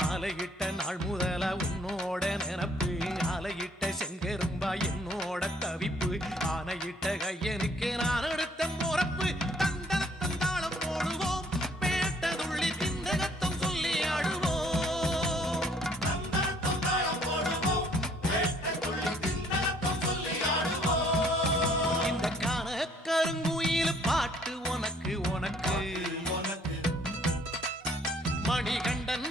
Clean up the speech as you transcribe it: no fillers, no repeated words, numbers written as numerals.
மாலையிட்ட நாள் முதல உன்னோட நினப்பு ஆலையிட்ட செங்கரும்பா என்னோட தவிப்பு ஆனையிட்ட கையனுக்கு நான் எடுத்த முறப்பு தந்தனத்தம் தாளம் போடுவோம் பேட்டதுள்ளி திந்தகத்தம் சொல்லி ஆடுவோம் தந்தனத்தம் தாளம் போடுவோம் பேட்டதுள்ளி திந்தகத்தம் சொல்லி ஆடுவோம் இந்த காண கருங்குயில் பாட்டு உனக்கு உனக்கு மணிகண்டன்